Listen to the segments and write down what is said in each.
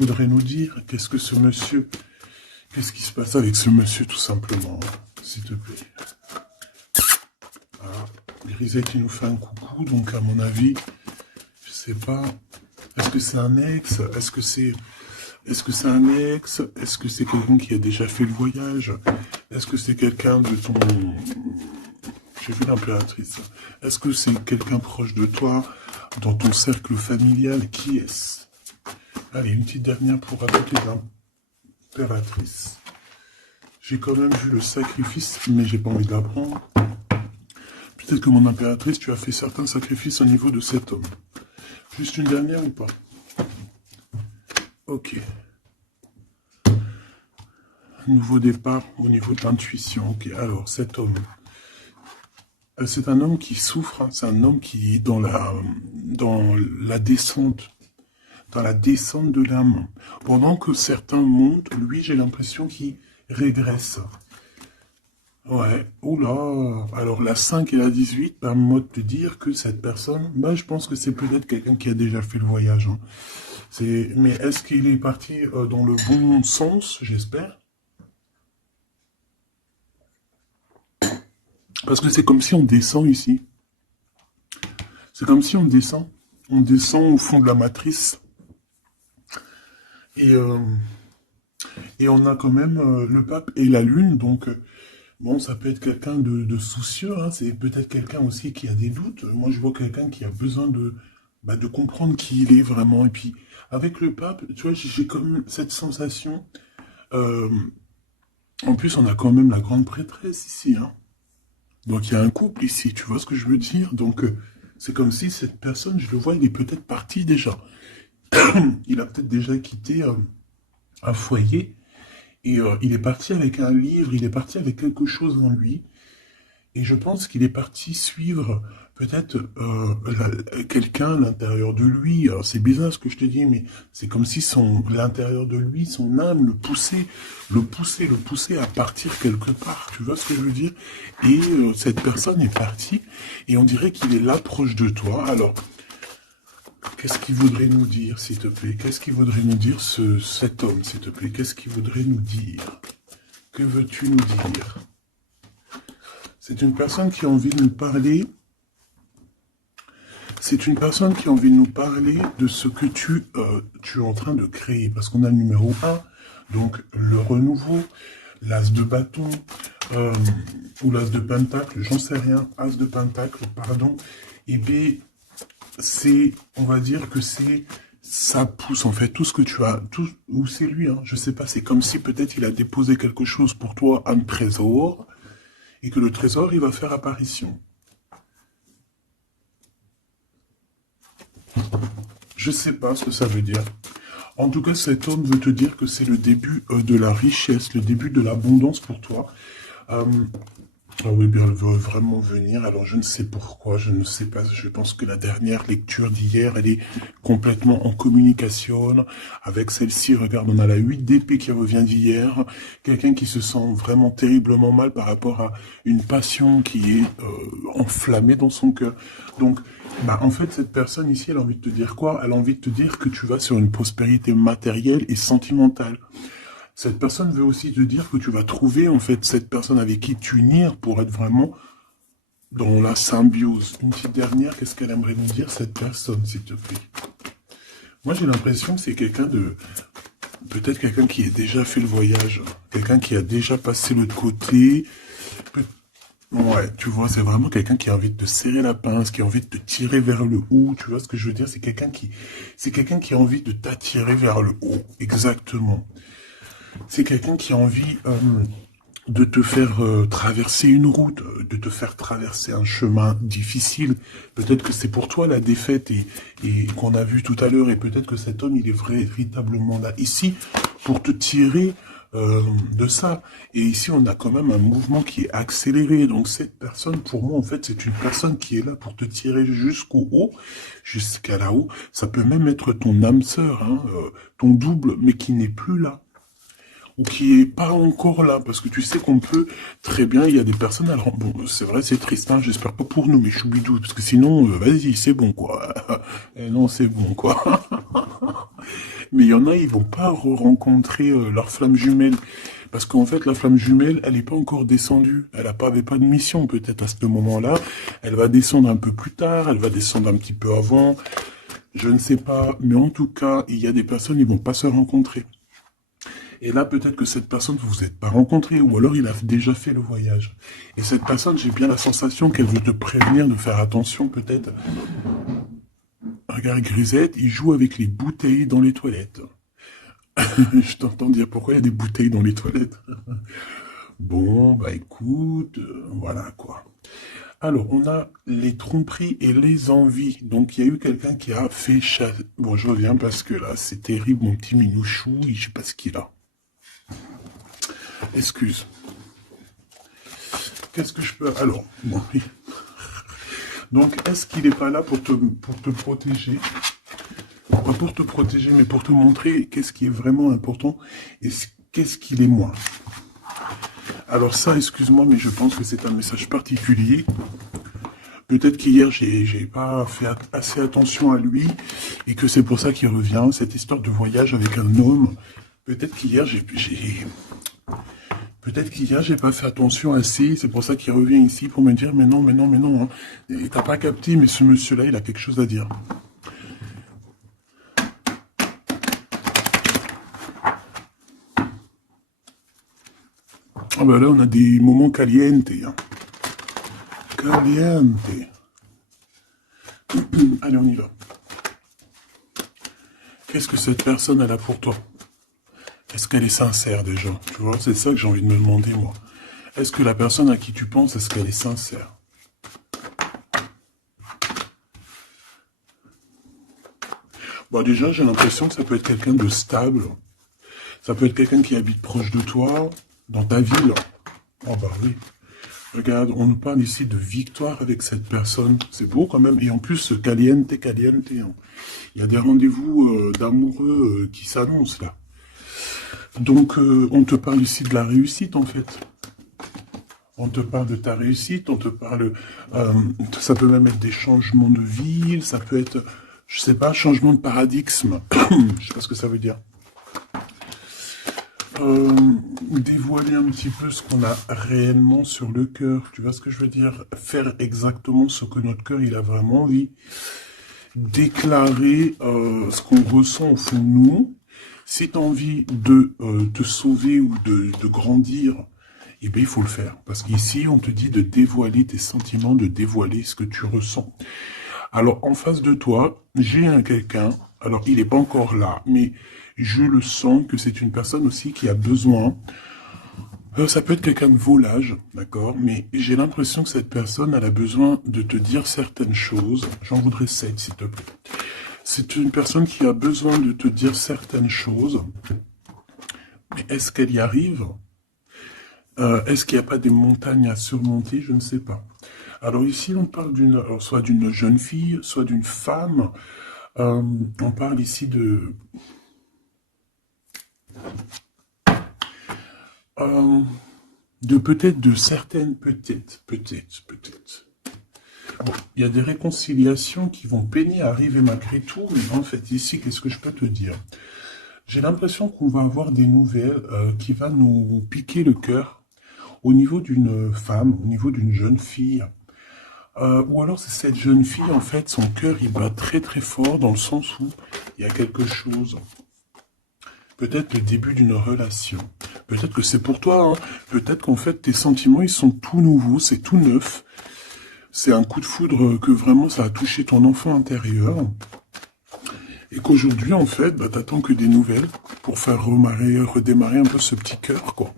voudrait nous dire? Qu'est-ce que ce monsieur... Qu'est-ce qui se passe avec ce monsieur, tout simplement, s'il te plaît? Ah, Grisette, qui nous fait un coucou, donc à mon avis, je sais pas. Est-ce que c'est un ex? Est-ce que c'est... Est-ce que c'est un ex? Est-ce que c'est quelqu'un qui a déjà fait le voyage? Est-ce que c'est quelqu'un de ton... J'ai vu l'impératrice. Est-ce que c'est quelqu'un proche de toi, dans ton cercle familial? Qui est-ce? Allez, une petite dernière pour avec les impératrices. J'ai quand même vu le sacrifice, mais j'ai pas envie de l'apprendre. Peut-être que mon impératrice, tu as fait certains sacrifices au niveau de cet homme. Juste une dernière ou pas? Ok. Nouveau départ au niveau de l'intuition. Ok, alors cet homme. C'est un homme qui souffre, hein. C'est un homme qui est dans la descente. Dans la descente de l'âme. Pendant que certains montent, lui, j'ai l'impression qu'il régresse. Ouais, oula. Alors la 5 et la 18 permettent de te dire que cette personne, bah, je pense que c'est peut-être quelqu'un qui a déjà fait le voyage, hein. Mais est-ce qu'il est parti dans le bon sens, j'espère? Parce que c'est comme si on descend ici. C'est comme si on descend. On descend au fond de la matrice. Et, euh, et on a quand même le pape et la lune, donc bon, ça peut être quelqu'un de soucieux, hein. C'est peut-être quelqu'un aussi qui a des doutes. Moi, je vois quelqu'un qui a besoin de comprendre qui il est vraiment. Et puis, avec le pape, tu vois, j'ai quand même cette sensation. euh, En plus, on a quand même la grande prêtresse ici, hein. Donc, il y a un couple ici, tu vois ce que je veux dire? Donc, c'est comme si cette personne, je le vois, il est peut-être parti déjà. Il a peut-être déjà quitté un foyer. Et il est parti avec un livre, il est parti avec quelque chose en lui. Et je pense qu'il est parti suivre peut-être quelqu'un à l'intérieur de lui. Alors c'est bizarre ce que je te dis, mais c'est comme si l'intérieur de lui, son âme le poussait à partir quelque part. Tu vois ce que je veux dire? Et cette personne est partie, et on dirait qu'il est là proche de toi. Alors, qu'est-ce qu'il voudrait nous dire, s'il te plaît? Qu'est-ce qu'il voudrait nous dire, cet homme, s'il te plaît? Qu'est-ce qu'il voudrait nous dire? Que veux-tu nous dire? C'est une personne qui a envie de nous parler. C'est une personne qui a envie de nous parler de ce que tu es en train de créer. Parce qu'on a le numéro 1, donc le renouveau, l'as de bâton, ou l'as de pentacle, j'en sais rien, as de pentacle, pardon. Et bien, on va dire que ça pousse en fait tout ce que tu as, ou c'est lui, hein, je sais pas, c'est comme si peut-être il a déposé quelque chose pour toi, un trésor, et que le trésor, il va faire apparition. Je sais pas ce que ça veut dire. En tout cas, cet homme veut te dire que c'est le début de la richesse, le début de l'abondance pour toi. Euh, Ah oui, bien, elle veut vraiment venir. Alors, je ne sais pourquoi, je ne sais pas. Je pense que la dernière lecture d'hier, elle est complètement en communication avec celle-ci. Regarde, on a la 8 d'épée qui revient d'hier. Quelqu'un qui se sent vraiment terriblement mal par rapport à une passion qui est enflammée dans son cœur. Donc, en fait, cette personne ici, elle a envie de te dire quoi? Elle a envie de te dire que tu vas sur une prospérité matérielle et sentimentale. Cette personne veut aussi te dire que tu vas trouver, en fait, cette personne avec qui t'unir pour être vraiment dans la symbiose. Une petite dernière, qu'est-ce qu'elle aimerait nous dire, cette personne, s'il te plaît? Moi, j'ai l'impression que c'est quelqu'un de... Peut-être quelqu'un qui a déjà fait le voyage. Quelqu'un qui a déjà passé l'autre côté. Ouais, tu vois, c'est vraiment quelqu'un qui a envie de te serrer la pince, qui a envie de te tirer vers le haut. Tu vois ce que je veux dire? C'est quelqu'un qui a envie de t'attirer vers le haut. Exactement. C'est quelqu'un qui a envie de te faire traverser une route, de te faire traverser un chemin difficile. Peut-être que c'est pour toi la défaite et qu'on a vu tout à l'heure, et peut-être que cet homme, il est véritablement là, ici, pour te tirer de ça. Et ici, on a quand même un mouvement qui est accéléré. Donc cette personne, pour moi, en fait, c'est une personne qui est là pour te tirer jusqu'au haut, jusqu'à là-haut. Ça peut même être ton âme sœur, hein, ton double, mais qui n'est plus là, ou qui est pas encore là, parce que tu sais qu'on peut très bien, il y a des personnes, alors bon, c'est vrai, c'est triste, hein, j'espère pas pour nous, mais choubidou, parce que sinon, vas-y, c'est bon, quoi. Et non, c'est bon, quoi. Mais il y en a, ils vont pas rencontrer leur flamme jumelle. Parce qu'en fait, la flamme jumelle, elle n'est pas encore descendue. Avait pas de mission, peut-être, à ce moment-là. Elle va descendre un peu plus tard, elle va descendre un petit peu avant. Je ne sais pas. Mais en tout cas, il y a des personnes, ils vont pas se rencontrer. Et là, peut-être que cette personne, vous vous êtes pas rencontrés, ou alors il a déjà fait le voyage. Et cette personne, j'ai bien la sensation qu'elle veut te prévenir de faire attention, peut-être. Regarde, Grisette, il joue avec les bouteilles dans les toilettes. Je t'entends dire pourquoi il y a des bouteilles dans les toilettes. Bon, bah écoute, voilà quoi. Alors, on a les tromperies et les envies. Donc, il y a eu quelqu'un qui a fait chasser. Bon, je reviens parce que là, c'est terrible, mon petit minouchou, je sais pas ce qu'il a. Excuse. Qu'est-ce que je peux... Alors, bon, oui. Donc, est-ce qu'il n'est pas là pour te protéger? Pas pour te protéger, mais pour te montrer qu'est-ce qui est vraiment important et qu'est-ce qu'il est moins. Alors ça, excuse-moi, mais je pense que c'est un message particulier. Peut-être qu'hier, j'ai pas fait assez attention à lui et que c'est pour ça qu'il revient, cette histoire de voyage avec un homme. Peut-être qu'hier, Peut-être qu'hier, j'ai pas fait attention assez, c'est pour ça qu'il revient ici pour me dire, mais non, hein. T'as pas capté, mais ce monsieur-là, il a quelque chose à dire. Ah ben là, on a des moments calientes. Hein. Caliente. Allez, on y va. Qu'est-ce que cette personne elle a pour toi? Est-ce qu'elle est sincère déjà? Tu vois, c'est ça que j'ai envie de me demander, moi. Est-ce que la personne à qui tu penses, est-ce qu'elle est sincère? Bon, déjà, j'ai l'impression que ça peut être quelqu'un de stable. Ça peut être quelqu'un qui habite proche de toi, dans ta ville. Oh bah oui. Regarde, on nous parle ici de victoire avec cette personne. C'est beau quand même. Et en plus, caliente. Hein. Il y a des rendez-vous d'amoureux qui s'annoncent là. Donc, on te parle ici de la réussite en fait. On te parle de ta réussite, on te parle... ça peut même être des changements de ville, ça peut être, je sais pas, changement de paradigme. Je sais pas ce que ça veut dire. Dévoiler un petit peu ce qu'on a réellement sur le cœur. Tu vois ce que je veux dire? Faire exactement ce que notre cœur il a vraiment envie. Déclarer ce qu'on ressent au fond de nous. Si tu as envie de te sauver ou de grandir, eh bien, il faut le faire. Parce qu'ici, on te dit de dévoiler tes sentiments, de dévoiler ce que tu ressens. Alors, en face de toi, j'ai quelqu'un, alors il n'est pas encore là, mais je le sens que c'est une personne aussi qui a besoin. Ça peut être quelqu'un de volage, d'accord, mais j'ai l'impression que cette personne, elle a besoin de te dire certaines choses. J'en voudrais 7, s'il te plaît. C'est une personne qui a besoin de te dire certaines choses. Mais est-ce qu'elle y arrive? Est-ce qu'il n'y a pas des montagnes à surmonter? Je ne sais pas. Alors ici, on parle soit d'une jeune fille, soit d'une femme. On parle ici de peut-être de certaines, peut-être. Bon, il y a des réconciliations qui vont peiner à arriver malgré tout, mais en fait, ici, qu'est-ce que je peux te dire? J'ai l'impression qu'on va avoir des nouvelles qui vont nous piquer le cœur au niveau d'une femme, au niveau d'une jeune fille. Ou alors c'est cette jeune fille, en fait, son cœur, il bat très très fort dans le sens où il y a quelque chose. Peut-être le début d'une relation. Peut-être que c'est pour toi. Hein. Peut-être qu'en fait, tes sentiments, ils sont tout nouveaux, c'est tout neuf. C'est un coup de foudre que vraiment, ça a touché ton enfant intérieur. Et qu'aujourd'hui, en fait, bah, t'attends que des nouvelles pour faire redémarrer un peu ce petit cœur, quoi.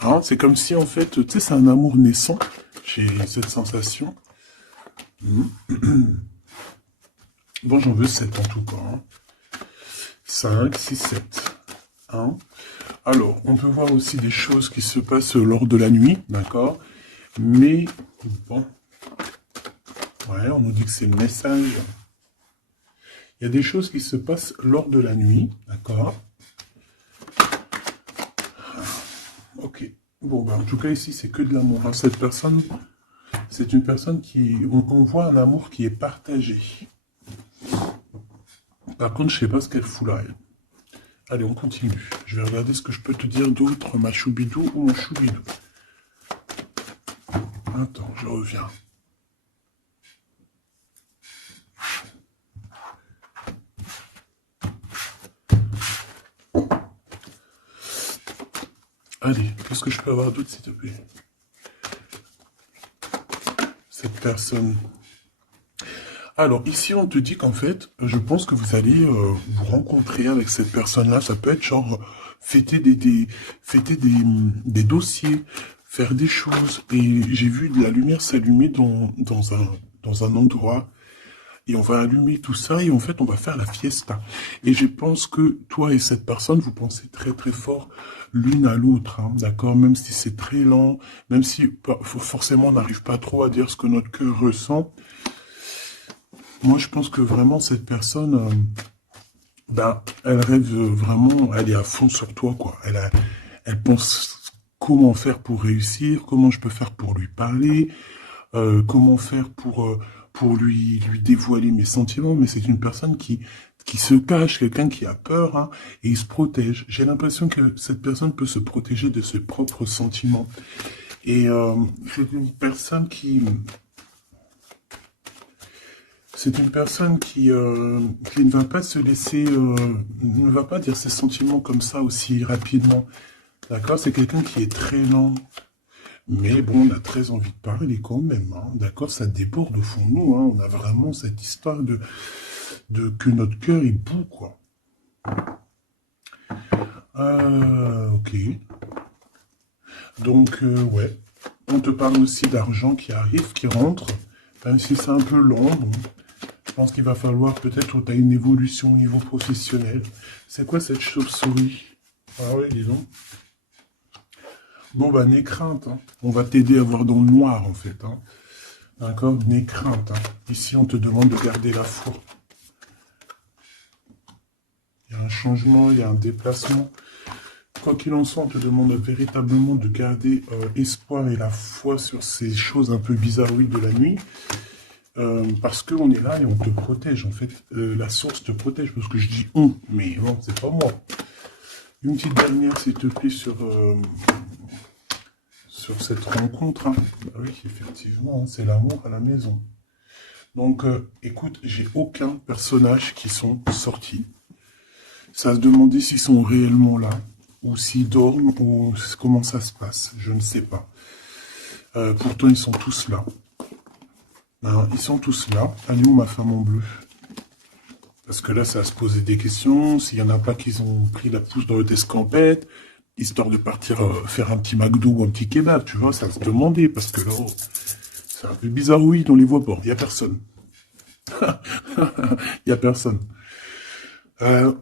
Hein, c'est comme si, en fait, tu sais, c'est un amour naissant. J'ai cette sensation. Bon, j'en veux 7 en tout cas. Hein. 5, 6, 7. Hein. Alors, on peut voir aussi des choses qui se passent lors de la nuit, d'accord? Mais, bon. Ouais, on nous dit que c'est le message. Il y a des choses qui se passent lors de la nuit, d'accord? Ok. Bon, ben, en tout cas, ici, c'est que de l'amour. Hein. Cette personne, c'est une personne qui... On voit un amour qui est partagé. Par contre, je sais pas ce qu'elle fout là. Elle. Allez, on continue. Je vais regarder ce que je peux te dire d'autre, ma choubidou ou mon choubidou. Attends, je reviens. Allez, qu'est-ce que je peux avoir d'autre, s'il te plaît? Cette personne. Alors, ici, on te dit qu'en fait, je pense que vous allez vous rencontrer avec cette personne-là. Ça peut être genre fêter fêter des dossiers, faire des choses. Et j'ai vu de la lumière s'allumer dans un endroit. Et on va allumer tout ça et en fait, on va faire la fiesta. Et je pense que toi et cette personne, vous pensez très très fort l'une à l'autre, hein, d'accord? Même si c'est très lent, même si forcément on n'arrive pas trop à dire ce que notre cœur ressent. Moi, je pense que vraiment cette personne, ben, elle rêve vraiment, elle est à fond sur toi, quoi. Elle pense comment faire pour réussir, comment je peux faire pour lui parler, comment faire pour lui dévoiler mes sentiments, mais c'est une personne qui se cache, quelqu'un qui a peur, hein, et il se protège. J'ai l'impression que cette personne peut se protéger de ses propres sentiments. Et c'est une personne qui ne va pas se laisser, ne va pas dire ses sentiments comme ça aussi rapidement. D'accord? C'est quelqu'un qui est très lent. Mais bon, on a très envie de parler quand même, hein. D'accord? Ça déborde au fond de nous, hein. On a vraiment cette histoire de que notre cœur il bout, quoi. Ok. Donc, ouais. On te parle aussi d'argent qui arrive, qui rentre. Même si c'est un peu long, bon. Je pense qu'il va falloir peut-être que tu as une évolution au niveau professionnel. C'est quoi cette chauve-souris? Ah oui, dis donc. Bon, bah, n'aie crainte, hein. On va t'aider à voir dans le noir, en fait, hein. D'accord? N'aie crainte, hein. Ici, on te demande de garder la foi. Il y a un changement, il y a un déplacement. Quoi qu'il en soit, on te demande véritablement de garder espoir et la foi sur ces choses un peu bizarroïdes de la nuit. Parce qu'on est là et on te protège. En fait, la source te protège. Parce que je dis on, mais non, c'est pas moi. Une petite dernière, s'il te plaît, sur cette rencontre. Hein. Bah oui, effectivement, hein, c'est l'amour à la maison. Donc, écoute, j'ai aucun personnage qui sont sortis. Ça se demandait s'ils sont réellement là, ou s'ils dorment, ou comment ça se passe. Je ne sais pas. Pourtant, ils sont tous là. Alors, ils sont tous là. Elle est où ma femme en bleu? Parce que là, ça va se poser des questions. S'il n'y en a pas qui ont pris la pousse dans le escampette, histoire de partir faire un petit McDo ou un petit kebab, tu vois, ça va se demander. Parce que là, oh, c'est un peu bizarre, oui, on les voit pas. Il n'y a personne. Il n'y a personne.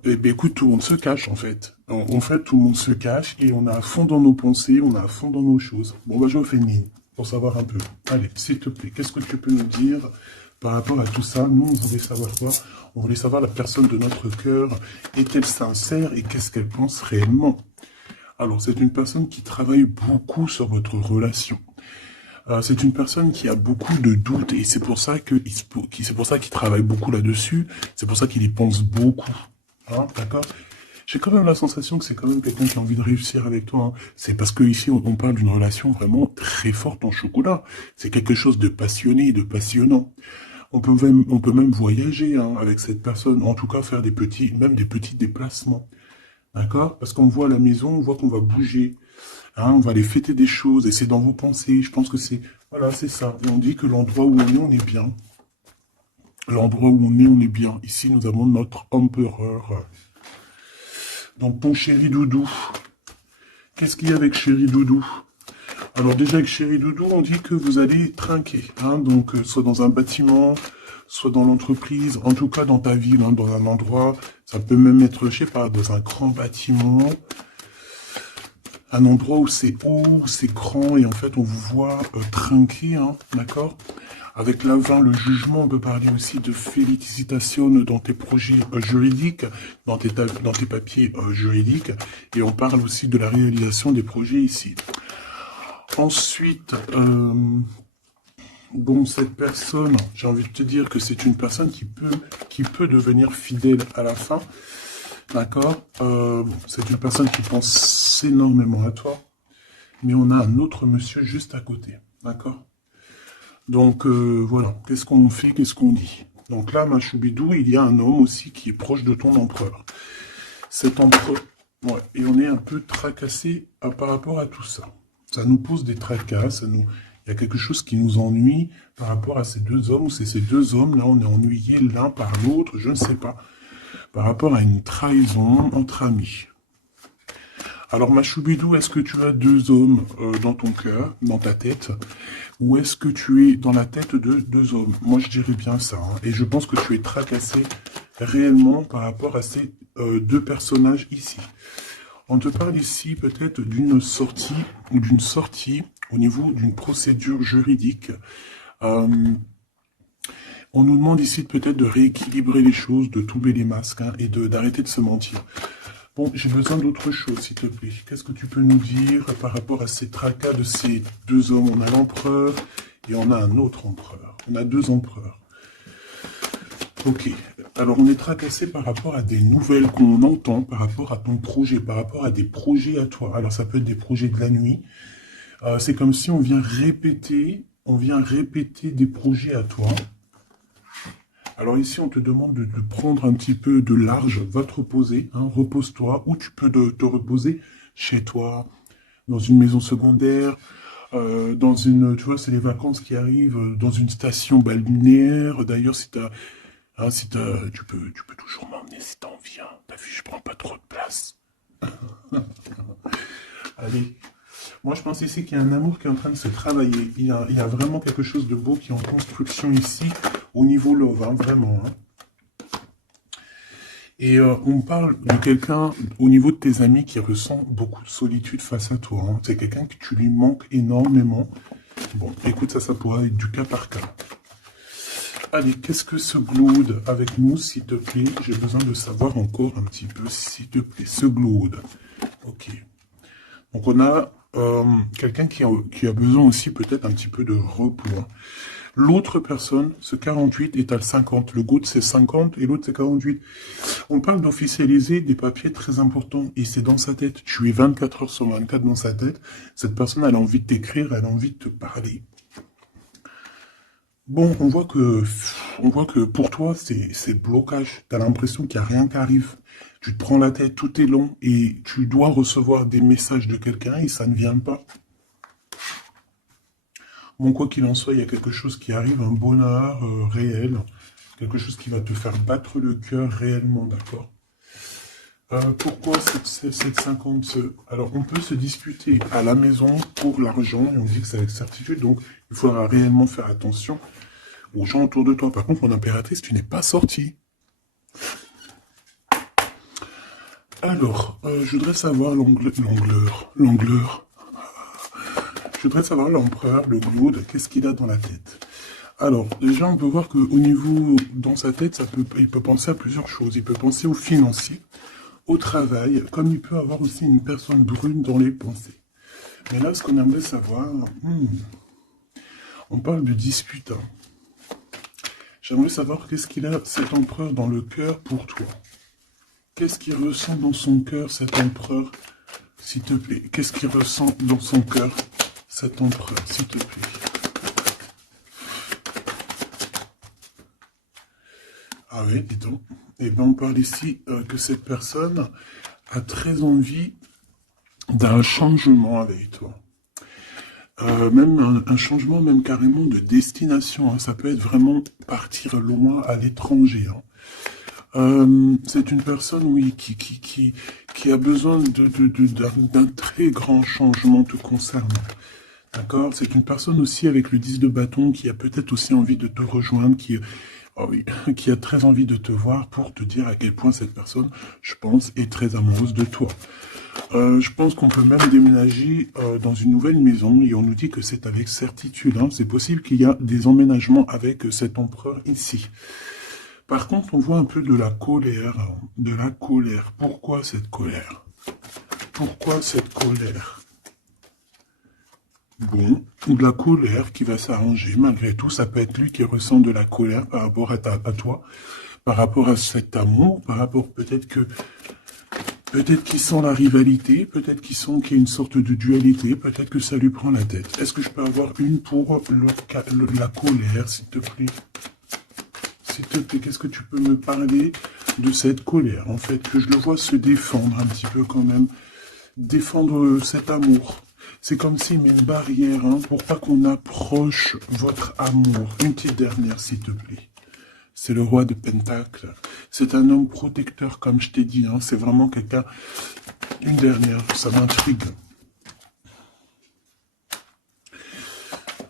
Eh bien, écoute, tout le monde se cache, en fait. En fait, tout le monde se cache et on est à fond dans nos pensées, on est à fond dans nos choses. Bon, bah, je refais une ligne pour savoir un peu. Allez, s'il te plaît, qu'est-ce que tu peux nous dire par rapport à tout ça? Nous, on voulait savoir quoi? On voulait savoir la personne de notre cœur. Est-elle sincère et qu'est-ce qu'elle pense réellement? Alors, c'est une personne qui travaille beaucoup sur votre relation. C'est une personne qui a beaucoup de doutes et c'est pour ça qu'il travaille beaucoup là-dessus. C'est pour ça qu'il y pense beaucoup. Hein, d'accord? J'ai quand même la sensation que c'est quand même quelqu'un qui a envie de réussir avec toi. Hein. C'est parce que ici on parle d'une relation vraiment très forte en chocolat. C'est quelque chose de passionné, de passionnant. On peut même voyager hein, avec cette personne. En tout cas, faire même des petits déplacements. D'accord? Parce qu'on voit à la maison, on voit qu'on va bouger. Hein, on va aller fêter des choses et c'est dans vos pensées. Je pense que voilà, c'est ça. Et on dit que l'endroit où on est bien. L'endroit où on est bien. Ici, nous avons notre empereur. Donc, mon chéri doudou. Qu'est-ce qu'il y a avec chéri doudou? Alors, déjà, avec chéri doudou, on dit que vous allez trinquer. Hein, donc, soit dans un bâtiment, soit dans l'entreprise, en tout cas dans ta ville, hein, dans un endroit. Ça peut même être, je sais pas, dans un grand bâtiment. Un endroit où c'est haut, c'est grand, et en fait, on vous voit trinquer, hein, d'accord? Avec l'avant, le jugement, on peut parler aussi de félicitations dans tes projets juridiques, dans tes papiers juridiques, et on parle aussi de la réalisation des projets ici. Ensuite, bon, cette personne, j'ai envie de te dire que c'est une personne qui peut devenir fidèle à la fin. D'accord. Bon, c'est une personne qui pense énormément à toi, mais on a un autre monsieur juste à côté. D'accord. Donc, voilà. Qu'est-ce qu'on fait, qu'est-ce qu'on dit? Donc là, ma choubidou, il y a un homme aussi qui est proche de ton empereur. Cet empereur, ouais, et on est un peu tracassé par rapport à tout ça. Ça nous pose des tracas, il y a quelque chose qui nous ennuie par rapport à ces deux hommes, ou c'est ces deux hommes, là, on est ennuyés l'un par l'autre, je ne sais pas, par rapport à une trahison entre amis. Alors, ma choubidou, est-ce que tu as deux hommes dans ton cœur, dans ta tête, ou est-ce que tu es dans la tête de deux hommes? Moi, je dirais bien ça, hein, et je pense que tu es tracassé réellement par rapport à ces deux personnages ici. On te parle ici peut-être d'une sortie ou d'une sortie au niveau d'une procédure juridique. Euh, on nous demande ici peut-être de rééquilibrer les choses, de tomber les masques hein, et d'arrêter de se mentir. Bon, j'ai besoin d'autre chose, s'il te plaît. Qu'est-ce que tu peux nous dire par rapport à ces tracas de ces deux hommes? On a l'empereur et on a un autre empereur. On a deux empereurs. Ok. Alors, on est tracassé par rapport à des nouvelles qu'on entend, par rapport à ton projet, par rapport à des projets à toi. Alors, ça peut être des projets de la nuit. C'est comme si on vient répéter des projets à toi. Alors ici, on te demande de prendre un petit peu de large, va te reposer, hein, repose-toi, ou tu peux te reposer chez toi, dans une maison secondaire, dans une, tu vois, c'est les vacances qui arrivent, dans une station balnéaire. D'ailleurs, tu peux toujours m'emmener si t'en viens. T'as vu, je prends pas trop de place. Allez. Moi, je pense ici qu'il y a un amour qui est en train de se travailler. Il y a vraiment quelque chose de beau qui est en construction ici, au niveau love, hein, vraiment. Hein. Et on parle de quelqu'un au niveau de tes amis qui ressent beaucoup de solitude face à toi. Hein. C'est quelqu'un que tu lui manques énormément. Bon, écoute, ça pourra être du cas par cas. Allez, qu'est-ce que ce glaude avec nous, s'il te plaît? J'ai besoin de savoir encore un petit peu, s'il te plaît. Ce glaude. Ok. Donc on a quelqu'un qui a besoin aussi peut-être un petit peu de repos. Hein. L'autre personne, ce 48 est à 50. Le GOAT, c'est 50 et l'autre, c'est 48. On parle d'officialiser des papiers très importants et c'est dans sa tête. Tu es 24 heures sur 24 dans sa tête. Cette personne, elle a envie de t'écrire, elle a envie de te parler. Bon, on voit que pour toi, c'est blocage. Tu as l'impression qu'il n'y a rien qui arrive. Tu te prends la tête, tout est long et tu dois recevoir des messages de quelqu'un et ça ne vient pas. Bon, quoi qu'il en soit, il y a quelque chose qui arrive, un bonheur réel, quelque chose qui va te faire battre le cœur réellement, d'accord? Pourquoi cette 50? Alors, on peut se disputer à la maison pour l'argent, et on dit que c'est avec certitude, donc il faudra réellement faire attention aux gens autour de toi. Par contre, mon impératrice, tu n'es pas sortie. Alors, je voudrais savoir l'angleur. Je voudrais savoir l'empereur, le glaude, qu'est-ce qu'il a dans la tête. Alors, déjà, on peut voir qu'au niveau, dans sa tête, il peut penser à plusieurs choses. Il peut penser au financier, au travail, comme il peut avoir aussi une personne brune dans les pensées. Mais là, ce qu'on aimerait savoir, on parle de dispute. Hein. J'aimerais savoir qu'est-ce qu'il a, cet empereur, dans le cœur pour toi. Qu'est-ce qu'il ressent dans son cœur, cet empereur, s'il te plaît? Qu'est-ce qu'il ressent dans son cœur, cet empereur, s'il te plaît? Ah oui, dis donc. Eh bien, on parle ici que cette personne a très envie d'un changement avec toi. Même un changement, même carrément de destination. Hein. Ça peut être vraiment partir loin à l'étranger. Hein. C'est une personne, oui, qui a besoin d'un très grand changement te concernant. D'accord? C'est une personne aussi avec le 10 de bâton qui a peut-être aussi envie de te rejoindre, oh oui, qui a très envie de te voir pour te dire à quel point cette personne, je pense, est très amoureuse de toi. Je pense qu'on peut même déménager dans une nouvelle maison et on nous dit que c'est avec certitude. Hein. C'est possible qu'il y a des emménagements avec cet empereur ici. Par contre, on voit un peu de la colère. De la colère. Pourquoi cette colère? Pourquoi cette colère? Bon, ou de la colère qui va s'arranger. Malgré tout, ça peut être lui qui ressent de la colère par rapport à toi, par rapport à cet amour, par rapport peut-être que Peut-être qu'il sent la rivalité, peut-être qu'il y a une sorte de dualité, peut-être que ça lui prend la tête. Est-ce que je peux avoir une pour la colère, s'il te plaît? S'il te plaît, qu'est-ce que tu peux me parler de cette colère, en fait, que je le vois se défendre un petit peu quand même, défendre cet amour. C'est comme s'il met une barrière, hein, pour pas qu'on approche votre amour. Une petite dernière, s'il te plaît. C'est le roi de Pentacle. C'est un homme protecteur, comme je t'ai dit, hein. C'est vraiment quelqu'un... Une dernière, ça m'intrigue.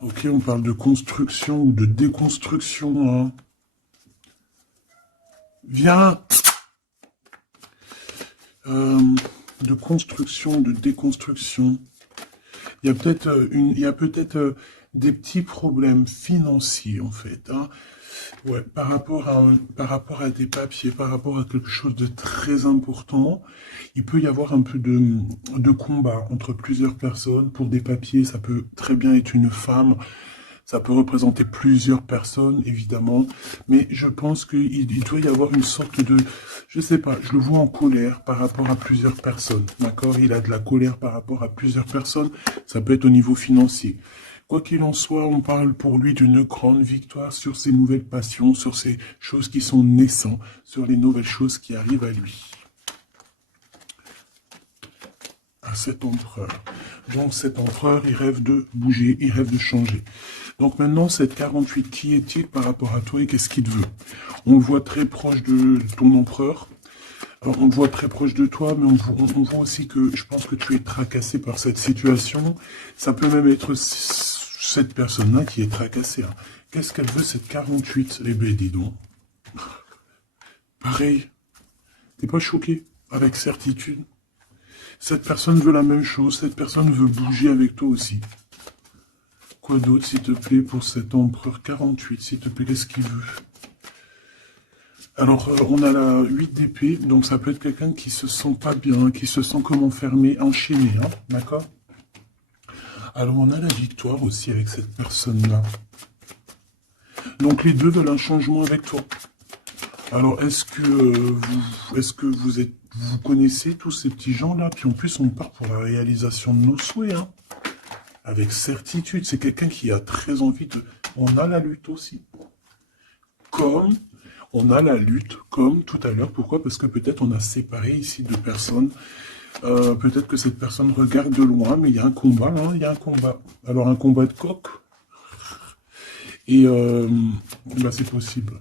Ok, on parle de construction ou de déconstruction, hein. Viens. De construction, de déconstruction. Il y a peut-être des petits problèmes financiers, en fait, hein. Ouais, par rapport à des papiers, par rapport à quelque chose de très important, il peut y avoir un peu de combat entre plusieurs personnes. Pour des papiers, ça peut très bien être une femme, ça peut représenter plusieurs personnes, évidemment, mais je pense qu'il doit y avoir une sorte de, je sais pas, je le vois en colère par rapport à plusieurs personnes, d'accord? Il a de la colère par rapport à plusieurs personnes, ça peut être au niveau financier. Quoi qu'il en soit, on parle pour lui d'une grande victoire sur ses nouvelles passions, sur ces choses qui sont naissantes, sur les nouvelles choses qui arrivent à lui. À cet empereur. Donc cet empereur, il rêve de bouger, il rêve de changer. Donc maintenant, cette 48, qui est-il par rapport à toi et qu'est-ce qu'il veut? On le voit très proche de ton empereur. Alors, on le voit très proche de toi, mais on voit aussi que je pense que tu es tracassé par cette situation. Ça peut même être cette personne-là qui est tracassée. Hein. Qu'est-ce qu'elle veut, cette 48? Eh bien, dis donc. Pareil. T'es pas choqué? Avec certitude. Cette personne veut la même chose. Cette personne veut bouger avec toi aussi. Quoi d'autre, s'il te plaît, pour cet empereur 48, s'il te plaît, qu'est-ce qu'il veut? Alors, on a la 8 d'épée, donc ça peut être quelqu'un qui se sent pas bien, qui se sent comme enfermé, enchaîné, hein, d'accord? Alors, on a la victoire aussi avec cette personne-là. Donc, les deux veulent un changement avec toi. Alors, est-ce que vous connaissez tous ces petits gens-là? Puis en plus, on part pour la réalisation de nos souhaits, hein. Avec certitude, c'est quelqu'un qui a très envie de... On a la lutte aussi. Comme... On a la lutte, comme tout à l'heure. Pourquoi? Parce que peut-être on a séparé ici deux personnes. Peut-être que cette personne regarde de loin, mais il y a un combat, là, il y a un combat. Alors un combat de coq. Et bah, c'est possible.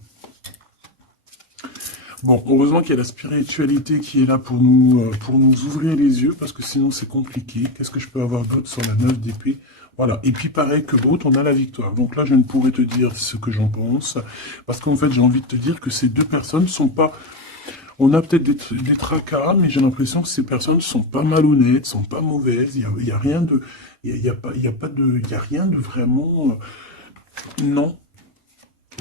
Bon, heureusement qu'il y a la spiritualité qui est là pour nous ouvrir les yeux, parce que sinon c'est compliqué. Qu'est-ce que je peux avoir d'autre sur la 9 d'épée? Voilà, et puis pareil que l'autre, on a la victoire. Donc là, je ne pourrais te dire ce que j'en pense, parce qu'en fait, j'ai envie de te dire que ces deux personnes sont pas... On a peut-être des tracas, mais j'ai l'impression que ces personnes sont pas malhonnêtes, sont pas mauvaises, il y a rien de... Il y a rien de vraiment... non.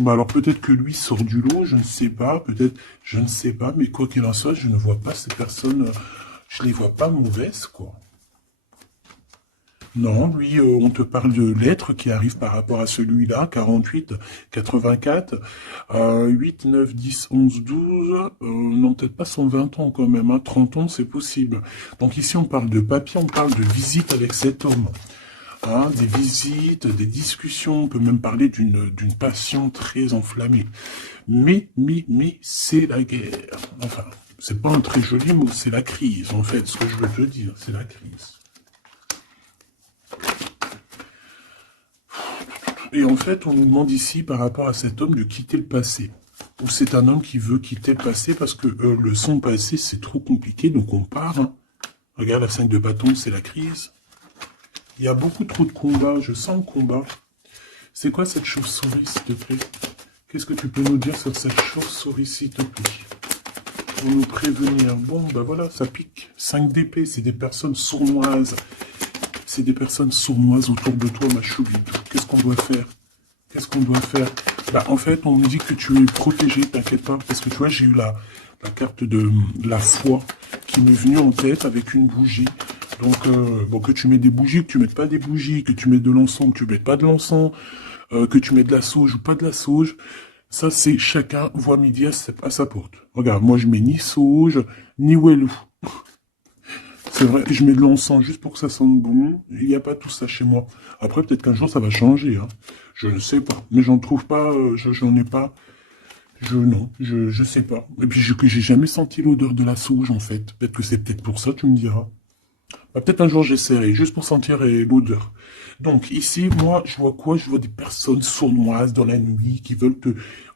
Bah alors peut-être que lui sort du lot, je ne sais pas, peut-être, je ne sais pas, mais quoi qu'il en soit, je ne vois pas ces personnes, je les vois pas mauvaises, quoi. Non, lui, on te parle de lettres qui arrivent par rapport à celui-là, 48, 84, 8, 9, 10, 11, 12, non, peut-être pas 120 ans quand même, hein, 30 ans, c'est possible. Donc ici, on parle de papier, on parle de visite avec cet homme. Hein, des visites, des discussions, on peut même parler d'une passion très enflammée. Mais, c'est la guerre. Enfin, c'est pas un très joli mot, c'est la crise, en fait, ce que je veux te dire, c'est la crise. Et en fait, on nous demande ici, par rapport à cet homme, de quitter le passé. Ou c'est un homme qui veut quitter le passé parce que le son passé, c'est trop compliqué, donc on part. Hein. Regarde, la 5 de bâton, c'est la crise. Il y a beaucoup trop de combats, je sens le combat. C'est quoi cette chauve-souris, s'il te plaît? Qu'est-ce que tu peux nous dire sur cette chauve-souris, s'il te plaît? Pour nous prévenir. Bon, ben voilà, ça pique. 5 d'épée, c'est des personnes sournoises. C'est des personnes sournoises autour de toi, ma choubine. Qu'est-ce qu'on doit faire? Qu'est-ce qu'on doit faire? Bah, en fait, on me dit que tu es protégé, t'inquiète pas. Parce que tu vois, j'ai eu la carte de la foi qui m'est venue en tête avec une bougie. Donc, bon, que tu mets des bougies, que tu mettes pas des bougies, que tu mettes de l'encens, que tu mettes pas de l'encens, que tu mets de la sauge ou pas de la sauge, ça, c'est chacun voit midi à sa porte. Regarde, moi, je mets ni sauge, ni wellou. c'est vrai, je mets de l'encens juste pour que ça sente bon. Il n'y a pas tout ça chez moi. Après, peut-être qu'un jour, ça va changer, hein. Je ne sais pas. Mais j'en trouve pas, j'en ai pas. Non, je sais pas. Et puis, j'ai jamais senti l'odeur de la sauge, en fait. Peut-être que c'est peut-être pour ça, tu me diras. Bah, peut-être un jour j'essaierai, juste pour sentir l'odeur. Donc ici, moi, je vois quoi? Je vois des personnes sournoises dans la nuit qui veulent te...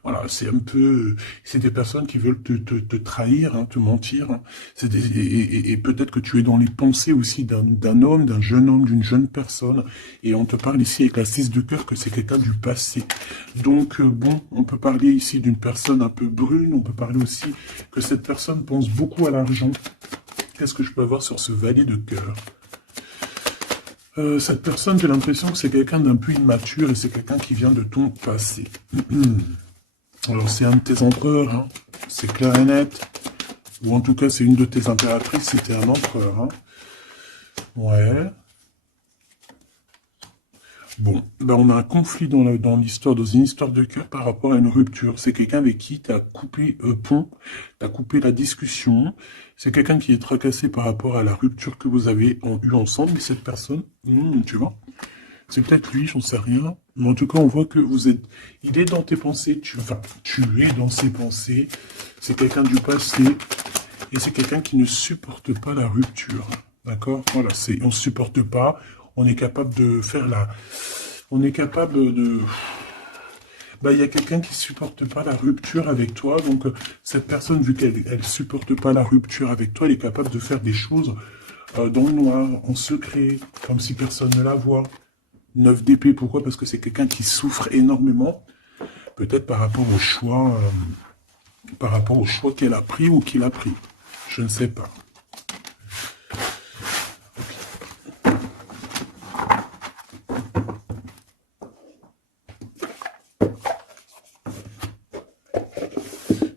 Voilà, c'est un peu... C'est des personnes qui veulent te trahir, hein, te mentir, hein. Et peut-être que tu es dans les pensées aussi d'un homme, d'un jeune homme, d'une jeune personne. Et on te parle ici avec la 6 de cœur que c'est quelqu'un du passé. Donc, bon, on peut parler ici d'une personne un peu brune. On peut parler aussi que cette personne pense beaucoup à l'argent. Qu'est-ce que je peux avoir sur ce valet de cœur? Cette personne, j'ai l'impression que c'est quelqu'un d'un peu immature et c'est quelqu'un qui vient de ton passé. Alors, c'est un de tes empereurs, hein. C'est clair et net. Ou en tout cas, c'est une de tes impératrices, c'était un empereur, hein. Ouais. Bon, ben on a un conflit dans l'histoire, dans une histoire de cœur par rapport à une rupture. C'est quelqu'un avec qui tu as coupé pont, tu as coupé la discussion. C'est quelqu'un qui est tracassé par rapport à la rupture que vous avez eue ensemble. Mais cette personne, tu vois, c'est peut-être lui, j'en sais rien. Mais en tout cas, on voit que vous êtes... Il est dans tes pensées, tu es dans ses pensées. C'est quelqu'un du passé. Et c'est quelqu'un qui ne supporte pas la rupture. D'accord? Voilà, on ne supporte pas. On est capable de faire la... On est capable de... Bah, il y a quelqu'un qui supporte pas la rupture avec toi. Donc, cette personne, vu qu'elle supporte pas la rupture avec toi, elle est capable de faire des choses dans le noir, en secret, comme si personne ne la voit. 9 d'épée, pourquoi? Parce que c'est quelqu'un qui souffre énormément. Peut-être par rapport au choix qu'elle a pris ou qu'il a pris. Je ne sais pas.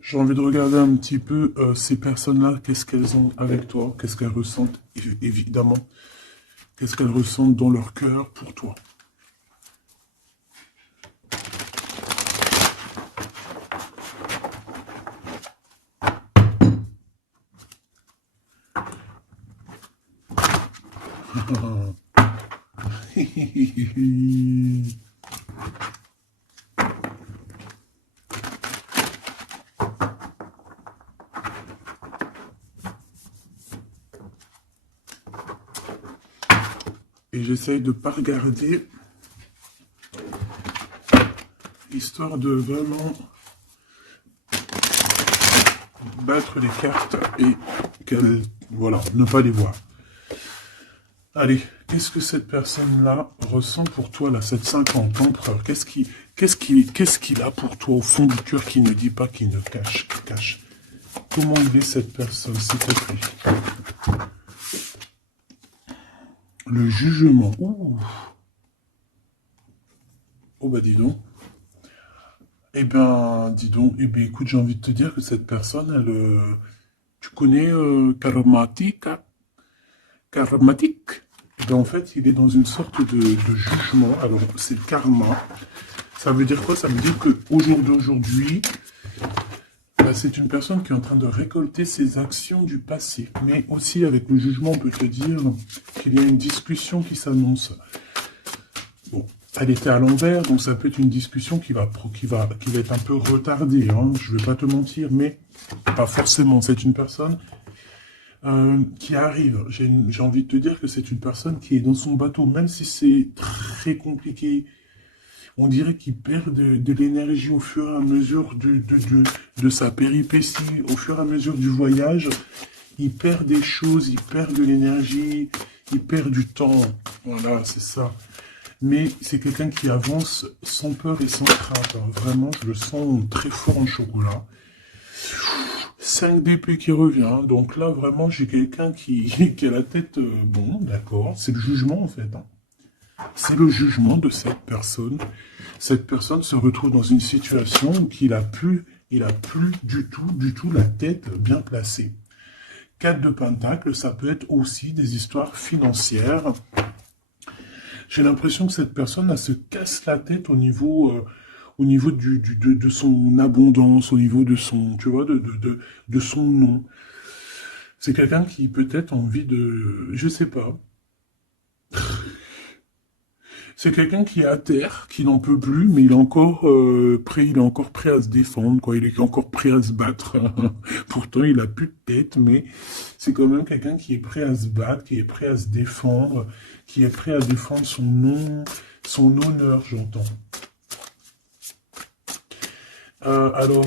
J'ai envie de regarder un petit peu ces personnes-là, qu'est-ce qu'elles ont avec toi, qu'est-ce qu'elles ressentent, évidemment, qu'est-ce qu'elles ressentent dans leur cœur pour toi. Et j'essaye de ne pas regarder, histoire de vraiment battre les cartes et qu'elle, voilà, ne pas les voir. Allez, qu'est-ce que cette personne-là ressent pour toi, là, cette 50 empereur? Qu'est-ce qu'il a pour toi au fond du cœur qui ne dit pas, qui ne cache? Comment il est cette personne, s'il te plaît? Le jugement. Ouh. Oh bah dis donc. Eh ben, dis donc. Eh bien, écoute, j'ai envie de te dire que cette personne, elle... tu connais Karmatique, hein? Karmatique. Eh bien, en fait, il est dans une sorte de jugement. Alors, c'est le karma. Ça veut dire quoi? Ça veut dire qu'au jour d'aujourd'hui, c'est une personne qui est en train de récolter ses actions du passé. Mais aussi, avec le jugement, on peut te dire qu'il y a une discussion qui s'annonce. Bon, elle était à l'envers, donc ça peut être une discussion qui va être un peu retardée, hein, je ne vais pas te mentir, mais pas forcément. C'est une personne qui arrive. J'ai envie de te dire que c'est une personne qui est dans son bateau, même si c'est très compliqué. On dirait qu'il perd de l'énergie au fur et à mesure de sa péripétie, au fur et à mesure du voyage. Il perd des choses, il perd de l'énergie, il perd du temps. Voilà, c'est ça. Mais c'est quelqu'un qui avance sans peur et sans crainte. Alors, vraiment, je le sens très fort en chocolat. 5 d'épée qui revient. Donc là, vraiment, j'ai quelqu'un qui a la tête... bon, d'accord. C'est le jugement, en fait. Hein. C'est le jugement de cette personne. Cette personne se retrouve dans une situation où il a plus du tout la tête bien placée. 4 de Pentacle, ça peut être aussi des histoires financières. J'ai l'impression que cette personne, elle se casse la tête au niveau de son abondance, au niveau de son, tu vois, de son nom. C'est quelqu'un qui peut-être a envie de... Je sais pas. C'est quelqu'un qui est à terre, qui n'en peut plus, mais il est encore prêt à se défendre, quoi. Il est encore prêt à se battre. Pourtant, il a plus de tête, mais c'est quand même quelqu'un qui est prêt à se battre, qui est prêt à se défendre, qui est prêt à défendre son nom, son honneur, j'entends. Alors,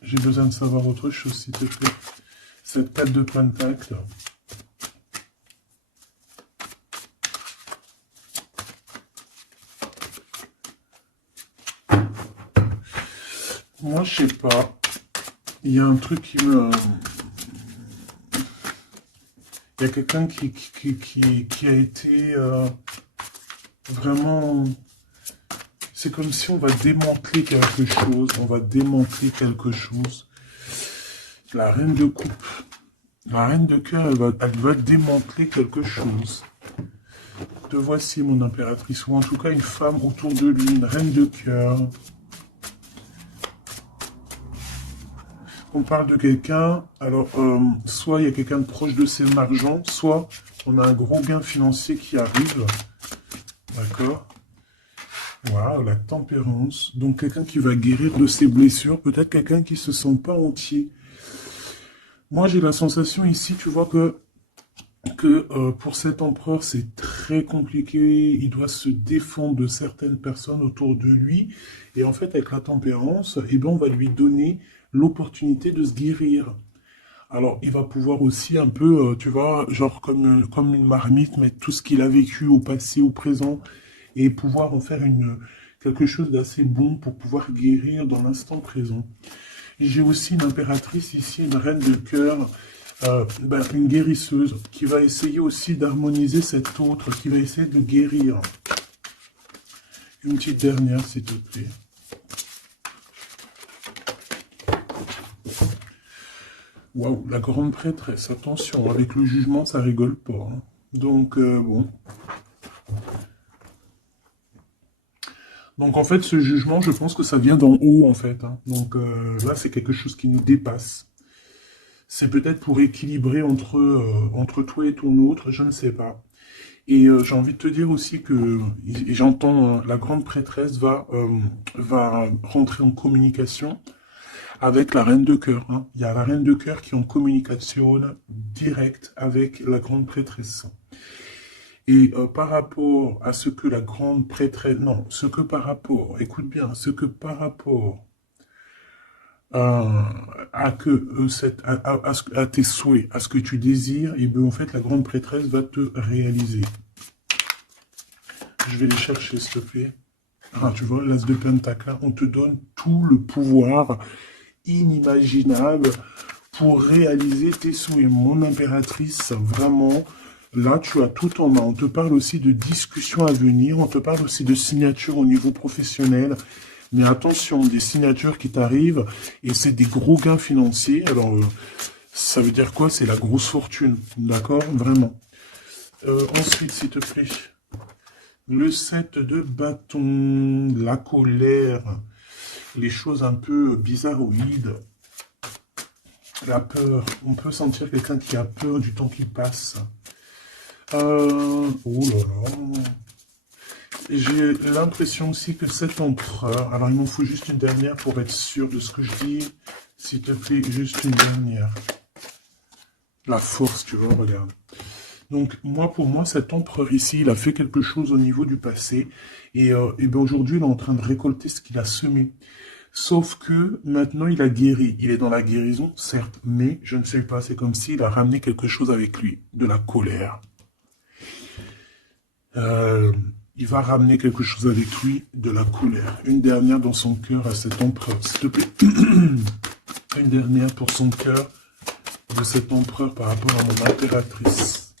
j'ai besoin de savoir autre chose, s'il te plaît. Cette 4 de pentacle. Moi, je sais pas. Il y a un truc qui me... Il y a quelqu'un qui a été vraiment... C'est comme si on va démanteler quelque chose. On va démanteler quelque chose. La reine de coupe. La reine de cœur, elle va démanteler quelque chose. Te voici, mon impératrice. Ou en tout cas, une femme autour de lui. Une reine de cœur. On parle de quelqu'un, alors soit il y a quelqu'un de proche de ses argent, soit on a un gros gain financier qui arrive. D'accord? Voilà, la tempérance. Donc quelqu'un qui va guérir de ses blessures, peut-être quelqu'un qui se sent pas entier. Moi j'ai la sensation ici, tu vois que pour cet empereur c'est très compliqué, il doit se défendre de certaines personnes autour de lui. Et en fait avec la tempérance, eh ben, on va lui donner l'opportunité de se guérir. Alors, il va pouvoir aussi un peu, tu vois, genre comme une marmite, mettre tout ce qu'il a vécu au passé, au présent, et pouvoir en faire quelque chose d'assez bon pour pouvoir guérir dans l'instant présent. J'ai aussi une impératrice ici, une reine de cœur, une guérisseuse, qui va essayer aussi d'harmoniser cet autre, qui va essayer de guérir. Une petite dernière, s'il te plaît. Waouh, la grande prêtresse, attention, avec le jugement, ça rigole pas. Hein. Donc, bon. Donc, en fait, ce jugement, je pense que ça vient d'en haut, en fait. Hein. Donc, là, c'est quelque chose qui nous dépasse. C'est peut-être pour équilibrer entre toi et ton autre, je ne sais pas. Et j'ai envie de te dire aussi que, et j'entends, la grande prêtresse va rentrer en communication avec la reine de cœur. Hein. Il y a la reine de cœur qui est en communication directe avec la grande prêtresse. Et par rapport à ce que la grande prêtresse... Non, ce que par rapport... Écoute bien, ce que par rapport à tes souhaits, à ce que tu désires, et bien en fait la grande prêtresse va te réaliser. Je vais les chercher, s'il te plaît. Ah, tu vois, l'as de pentacle, on te donne tout le pouvoir inimaginable pour réaliser tes souhaits. Mon impératrice, vraiment, là, tu as tout en main. On te parle aussi de discussions à venir, on te parle aussi de signatures au niveau professionnel. Mais attention, des signatures qui t'arrivent, et c'est des gros gains financiers. Alors, ça veut dire quoi? C'est la grosse fortune, d'accord? Vraiment. Ensuite, s'il te plaît, le 7 de bâton, la colère, les choses un peu bizarroïdes, la peur. On peut sentir quelqu'un qui a peur du temps qui passe. Oh là là. J'ai l'impression aussi que cet empereur... Alors, il m'en faut juste une dernière pour être sûr de ce que je dis. S'il te plaît, juste une dernière. La force, tu vois, regarde. Donc, pour moi, cet empereur ici, il a fait quelque chose au niveau du passé. Et ben aujourd'hui, il est en train de récolter ce qu'il a semé. Sauf que maintenant, il a guéri. Il est dans la guérison, certes, mais je ne sais pas, c'est comme s'il a ramené quelque chose avec lui. De la colère. Il va ramener quelque chose avec lui, de la colère. Une dernière dans son cœur à cet empereur, s'il te plaît. Une dernière pour son cœur de cet empereur par rapport à mon impératrice.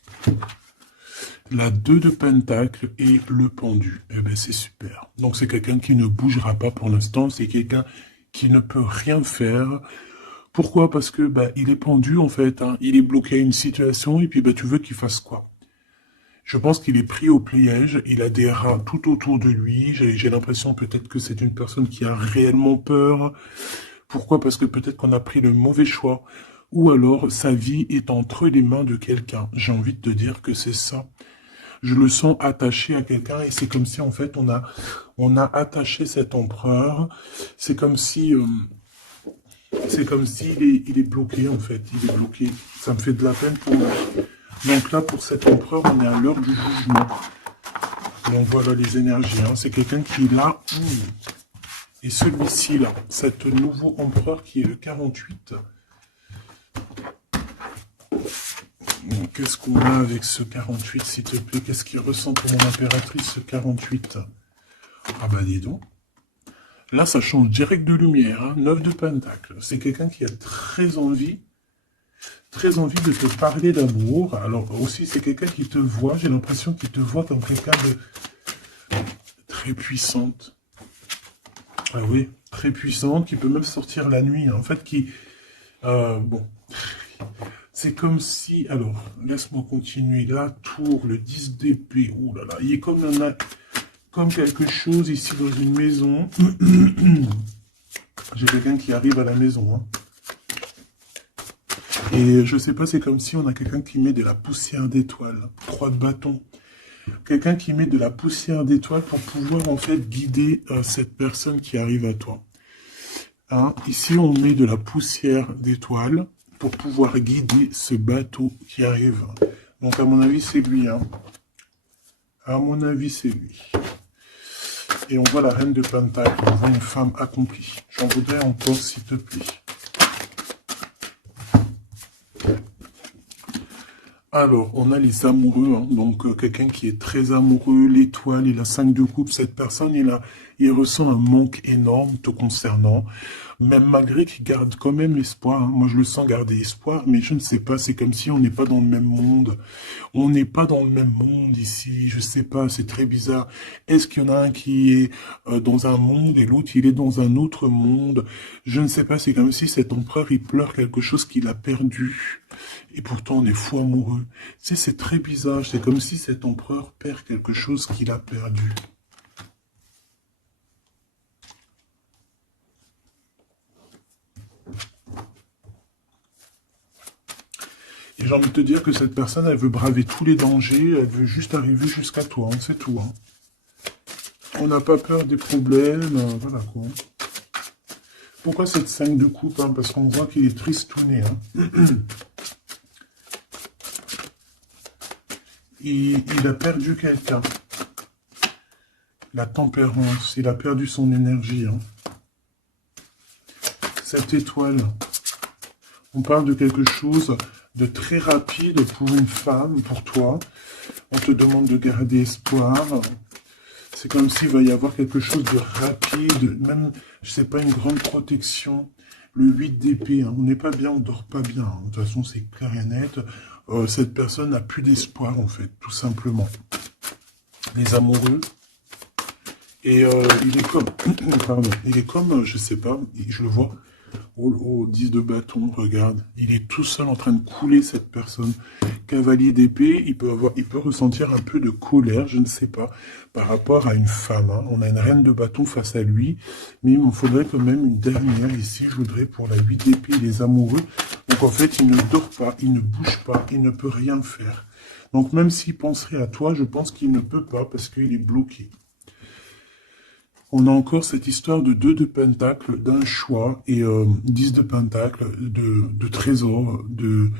La 2 de pentacle et le pendu. Eh ben c'est super. Donc c'est quelqu'un qui ne bougera pas pour l'instant. C'est quelqu'un qui ne peut rien faire. Pourquoi? Parce que il est pendu en fait. Hein. Il est bloqué à une situation et puis tu veux qu'il fasse quoi? Je pense qu'il est pris au piège. Il a des rats tout autour de lui. J'ai l'impression peut-être que c'est une personne qui a réellement peur. Pourquoi? Parce que peut-être qu'on a pris le mauvais choix. ou alors sa vie est entre les mains de quelqu'un. J'ai envie de te dire que c'est ça. Je le sens attaché à quelqu'un et c'est comme si en fait on a attaché cet empereur. C'est comme si il est bloqué en fait. Il est bloqué. Ça me fait de la peine pour moi. Donc là pour cet empereur on est à l'heure du jugement. Donc voilà les énergies. Hein. C'est quelqu'un qui est là. Et celui-ci là, cet nouveau empereur qui est le 48. Qu'est-ce qu'on a avec ce 48, s'il te plaît? Qu'est-ce qu'il ressent pour mon impératrice, ce 48? Ah bah dis donc. Là, ça change direct de lumière, hein. 9 de pentacle. C'est quelqu'un qui a très envie de te parler d'amour. Alors aussi, c'est quelqu'un qui te voit, j'ai l'impression qu'il te voit comme quelqu'un de très puissante. Ah oui, très puissante, qui peut même sortir la nuit. En fait, qui... bon... C'est comme si, alors, laisse-moi continuer, la tour, le 10 d'épée, ouh là là, il est comme quelque chose ici dans une maison. J'ai quelqu'un qui arrive à la maison, hein. Et je sais pas, c'est comme si on a quelqu'un qui met de la poussière d'étoiles, 3 de bâton. Quelqu'un qui met de la poussière d'étoiles pour pouvoir en fait guider cette personne qui arrive à toi. Hein, ici, on met de la poussière d'étoiles pour pouvoir guider ce bateau qui arrive. Donc, à mon avis, c'est lui. Hein. À mon avis, c'est lui. Et on voit la reine de Pentacle. On voit une femme accomplie. J'en voudrais encore, s'il te plaît. Alors, on a les amoureux. Hein. Donc, quelqu'un qui est très amoureux, l'étoile et la 5 de coupe. Cette personne, il ressent un manque énorme te concernant. Même malgré qu'il garde quand même l'espoir. Hein. Moi, je le sens garder espoir, mais je ne sais pas. C'est comme si on n'est pas dans le même monde. On n'est pas dans le même monde ici. Je sais pas. C'est très bizarre. Est-ce qu'il y en a un qui est dans un monde et l'autre, il est dans un autre monde? Je ne sais pas. C'est comme si cet empereur, il pleure quelque chose qu'il a perdu. Et pourtant, on est fou amoureux. Tu sais, c'est très bizarre. C'est comme si cet empereur perd quelque chose qu'il a perdu. Et j'ai envie de te dire que cette personne, elle veut braver tous les dangers, elle veut juste arriver jusqu'à toi, hein, c'est tout. Hein. On n'a pas peur des problèmes, voilà quoi. Pourquoi cette 5 de coupe hein? Parce qu'on voit qu'il est tristouné. Hein. Il a perdu quelqu'un. La tempérance, il a perdu son énergie. Hein. Cette étoile, on parle de quelque chose de très rapide pour une femme, pour toi. On te demande de garder espoir. C'est comme s'il va y avoir quelque chose de rapide, même, je sais pas, une grande protection. Le 8 d'épée, hein. On n'est pas bien, on dort pas bien. Hein. De toute façon, c'est clair et net. Cette personne n'a plus d'espoir, en fait, tout simplement. Les amoureux. Et il est comme, pardon, il est comme, je sais pas, je le vois, au 10 de bâton, regarde, il est tout seul en train de couler cette personne. Cavalier d'épée, il peut ressentir un peu de colère, je ne sais pas, par rapport à une femme. Hein. On a une reine de bâton face à lui, mais il m'en faudrait quand même une dernière ici, je voudrais pour la 8 d'épée, les amoureux. Donc en fait, il ne dort pas, il ne bouge pas, il ne peut rien faire. Donc même s'il penserait à toi, je pense qu'il ne peut pas parce qu'il est bloqué. On a encore cette histoire de 2 de pentacle, d'un choix, et 10 de pentacle, de trésors, de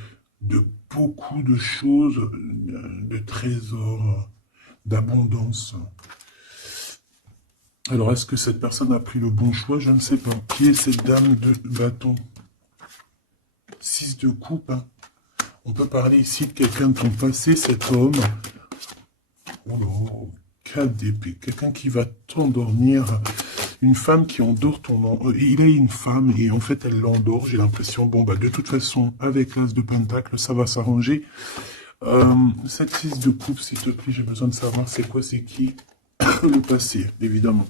beaucoup de choses, de trésors, d'abondance. Alors, est-ce que cette personne a pris le bon choix? Je ne sais pas. Qui est cette dame de bâton? 6 de coupe. Hein. On peut parler ici de quelqu'un de ton passé, cet homme. Oh là, 4 d'épée, quelqu'un qui va t'endormir, une femme qui endort ton... Il a une femme et en fait elle l'endort, j'ai l'impression, bon bah de toute façon, avec l'as de pentacle, ça va s'arranger. Cette 6 de coupe, s'il te plaît, j'ai besoin de savoir c'est quoi, c'est qui, le passé, évidemment.